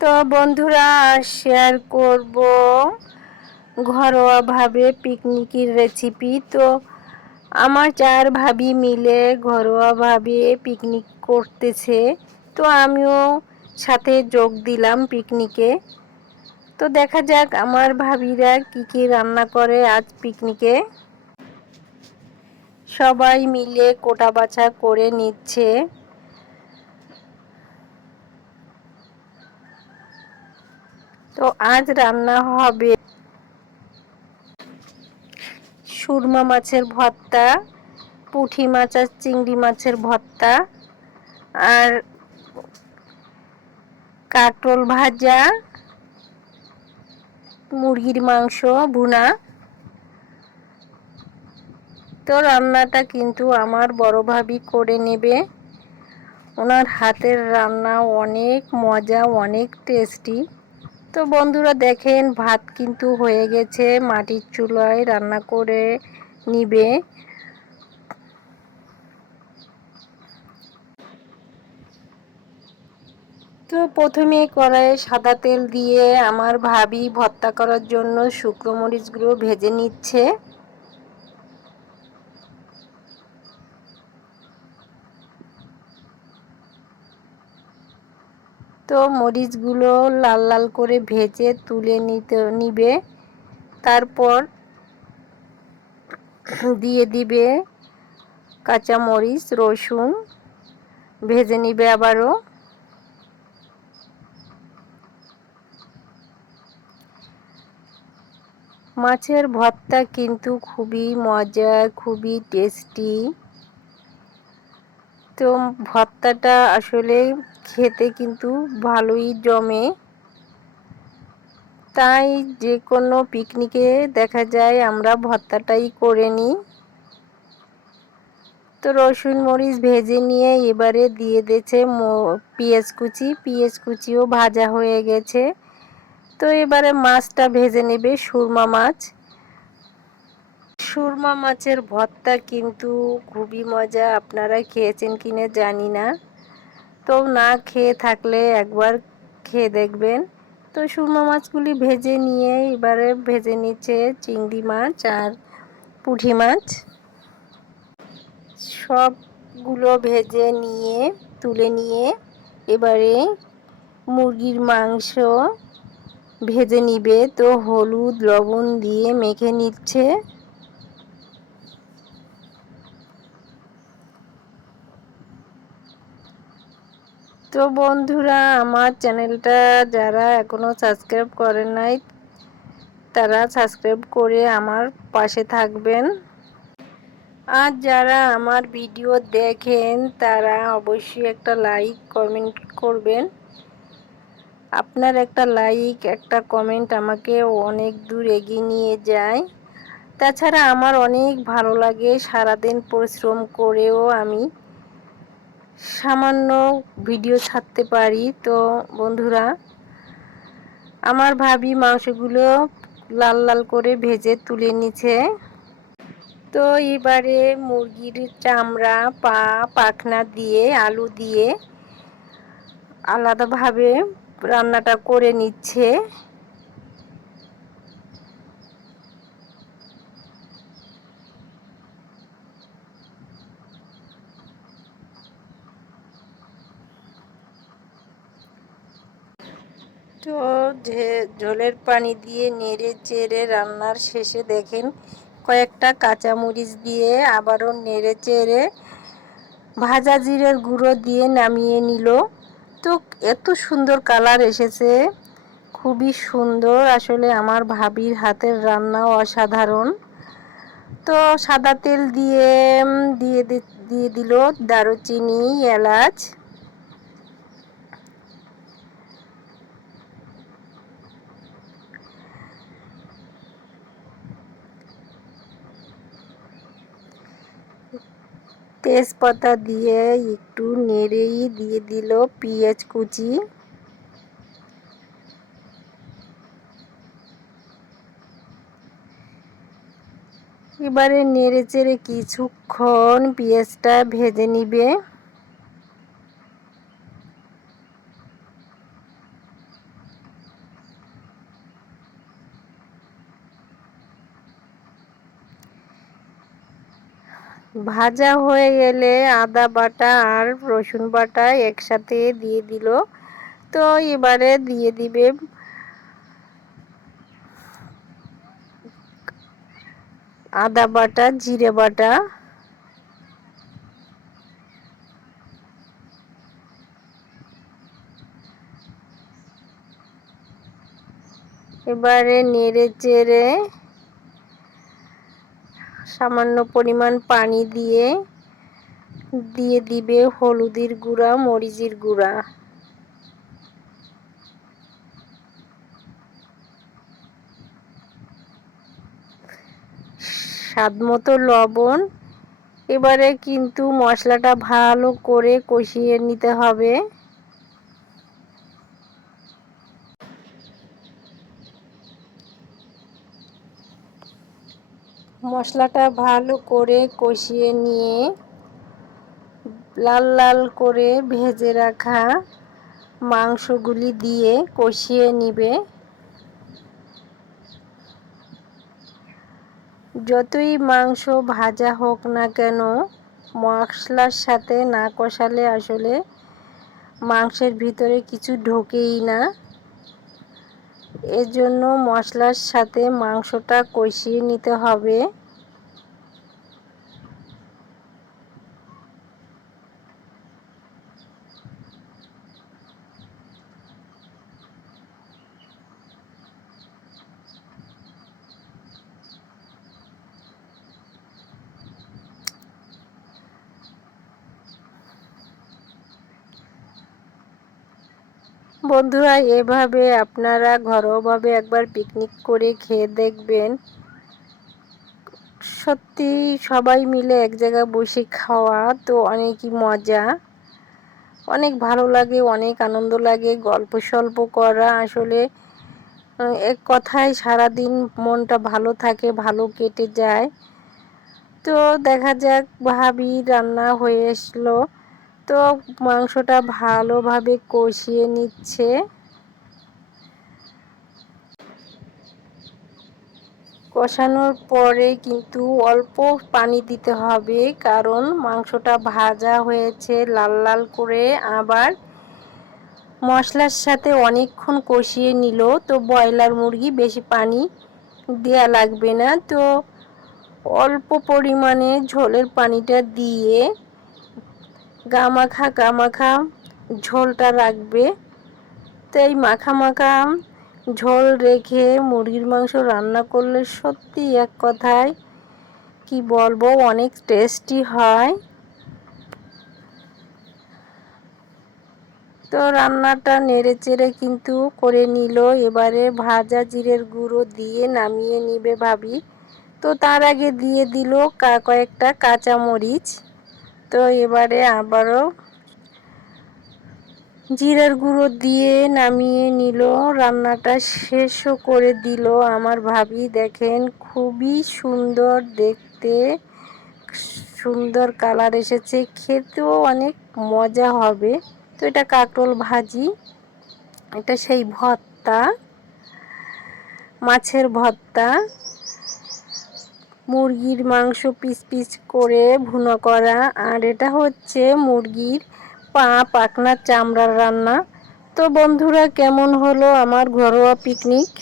তো বন্ধুরা, শেয়ার করব ঘরোয়াভাবে পিকনিকের রেসিপি। তো আমার 4 ভাবি মিলে ঘরোয়াভাবে পিকনিক করতেছে, তো আমিও সাথে যোগ দিলাম পিকনিকে। তো দেখা যাক আমার ভাবিরা কি কি রান্না করে আজ পিকনিকে। সবাই মিলে কোটা বাছা করে নিচ্ছে। তো আজ রান্না হবে সুরমা মাছের ভর্তা, পুঁটি মাছ আর চিংড়ি মাছের ভর্তা, আর কাটল ভাজা, মুরগির মাংস ভুনা। তো রান্নাটা কিন্তু আমার বড় ভাবি করে নেবে। ওনার হাতের রান্না অনেক মজা, অনেক টেস্টি। তো বন্ধুরা দেখেন, ভাত কিন্তু হয়ে গেছে, মাটির চুলায় রান্না করে নিবে। তো প্রথমে কড়াইয়ে সাদা তেল দিয়ে আমার ভাবি ভর্তা করার জন্য শুকনো মরিচগুলো ভেজে নিচ্ছে। তো মরিচগুলো লাল লাল করে ভেজে তুলে নিবে। তারপর দিয়ে দিবে কাঁচা মরিচ, রসুন ভেজে নিবে আবারও। মাছের ভর্তা কিন্তু খুবই মজা, খুবই টেস্টি। তো ভর্তাটা আসলে খেতে কিন্তু ভালোই জমে। তাই যে কোনো পিকনিকে দেখা যায় আমরা ভর্তাটাই করে নিই। তো রসুন মরিচ ভেজে নিয়ে এবারে দিয়ে দিয়েছে পেঁয়াজ কুচিও ভাজা হয়ে গেছে। তো এবারে মাছটা ভেজে নেবে, সুরমা মাছ। সুরমা মাছের ভর্তা কিন্তু খুবই মজা, আপনারা খেয়েছেন কিনা জানি না। তো না খেয়ে থাকলে একবার খেয়ে দেখবেন। তো সুরমা মাছগুলি ভেজে নিয়ে এবারে ভেজে নিচ্ছে চিংড়ি মাছ আর পুঁটি মাছ। সবগুলো ভেজে নিয়ে তুলে নিয়ে এবারে মুরগির মাংস ভেজে নিবে। তো হলুদ লবণ দিয়ে মেখে নিচ্ছে। তো বন্ধুরা, আমার চ্যানেলটা যারা এখনো সাবস্ক্রাইব করেন নাই তারা সাবস্ক্রাইব করে আমার পাশে থাকবেন। আর যারা আমার ভিডিও দেখেন তারা অবশ্যই একটা লাইক কমেন্ট করবেন। আপনার একটা লাইক, একটা কমেন্ট আমাকে অনেক দূর এগিয়ে নিয়ে যায়। তাছাড়া আমার অনেক ভালো লাগে, সারাদিন পরিশ্রম করেও আমি সামান্য ভিডিও ছাড়তে পারি। তো বন্ধুরা, আমার ভাবি মাংসগুলো লাল লাল করে ভেজে তুলে নিচ্ছে। তো এবারে মুরগির চামড়া, পা, পাখনা দিয়ে আলু দিয়ে আলাদাভাবে রান্নাটা করে নিচ্ছে। তো ঝোলের পানি দিয়ে নেড়ে চেড়ে রান্নার শেষে দেখেন কয়েকটা কাঁচামরিচ দিয়ে আবারও নেড়ে চেড়ে ভাজা জিরের গুঁড়ো দিয়ে নামিয়ে নিল। তো এত সুন্দর কালার এসেছে, খুবই সুন্দর। আসলে আমার ভাবির হাতের রান্না অসাধারণ। তো সাদা তেল দিয়ে দিয়ে দিল দারুচিনি, এলাচ। তেজপাতা দিয়ে একটু নেড়েই দিয়ে দিল পেঁয়াজ কুচি। এবারে নেড়ে চেড়ে কিছুক্ষণ পেঁয়াজটা ভেজে নিবে। ভাজা হয়ে গেলে আদা বাটা আর রসুন বাটা একসাথে দিয়ে দিল। তো এবারে দিয়ে দিবে আদা বাটা, জিরে বাটা, এবারে নেড়ে চেড়ে সামান্য পরিমাণ পানি দিয়ে দিবে হলুদের গুঁড়া, মরিচের গুঁড়া, স্বাদমতো লবণ। এবারে কিন্তু মশলাটা ভালো করে কষিয়ে নিতে হবে। মশলাটা ভালো করে কষিয়ে নিয়ে লাল লাল করে ভেজে রাখা মাংসগুলি দিয়ে কষিয়ে নিবে। যতই মাংস ভাজা হোক না কেন, মশলার সাথে না কষালে আসলে মাংসের ভিতরে কিছু ঢোকেই না। এজন্য মশলার সাথে মাংসটা কষিয়ে নিতে হবে। বন্ধুরা, এভাবে আপনারা ঘরোয়াভাবে একবার পিকনিক করে খেয়ে দেখবেন। সত্যি সবাই মিলে এক জায়গায় বসে খাওয়া তো অনেকই মজা, অনেক ভালো লাগে, অনেক আনন্দ লাগে। গল্প সল্প করা আসলে এক কথায় সারাদিন মনটা ভালো থাকে, ভালো কেটে যায়। তো দেখা যাক, ভাবি রান্না হয়ে আসলো। তো মাংসটা ভালোভাবে কষিয়ে নিচ্ছে। কষানোর পরে কিন্তু অল্প পানি দিতে হবে, কারণ মাংসটা ভাজা হয়েছে লাল লাল করে। আবার মশলার সাথে অনেকক্ষণ কষিয়ে নিল, তো ব্রয়লার মুরগি বেশি পানি দেয়া লাগবে না। তো অল্প পরিমাণে ঝোলের পানিটা দিয়ে গামাখা ঝোলটা রাখবে। তো এই মাখা মাখা ঝোল রেখে মুরগির মাংস রান্না করলে সত্যি এক কথায় কি বলবো, অনেক টেস্টি হয়। তো রান্নাটা নেড়ে চেড়ে কিন্তু করে নিল। এবারে ভাজা জিরের গুঁড়ো দিয়ে নামিয়ে নিবে ভাবি। তো তার আগে দিয়ে দিল কয়েকটা কাঁচামরিচ। তো এবারে আবারও জিরার গুঁড়ো দিয়ে নামিয়ে নিল। রান্নাটা শেষও করে দিল আমার ভাবি। দেখেন, খুবই সুন্দর দেখতে, সুন্দর কালার এসেছে, খেতেও অনেক মজা হবে। তো এটা কাঁকরোল ভাজি, এটা সেই ভর্তা, মাছের ভর্তা, মুরগির মাংস পিস পিস করে ভুনা করা, আর এটা হচ্ছে মুরগির পা পাখনা চামড়ার রান্না। তো বন্ধুরা, কেমন হলো আমার ঘরোয়া পিকনিক?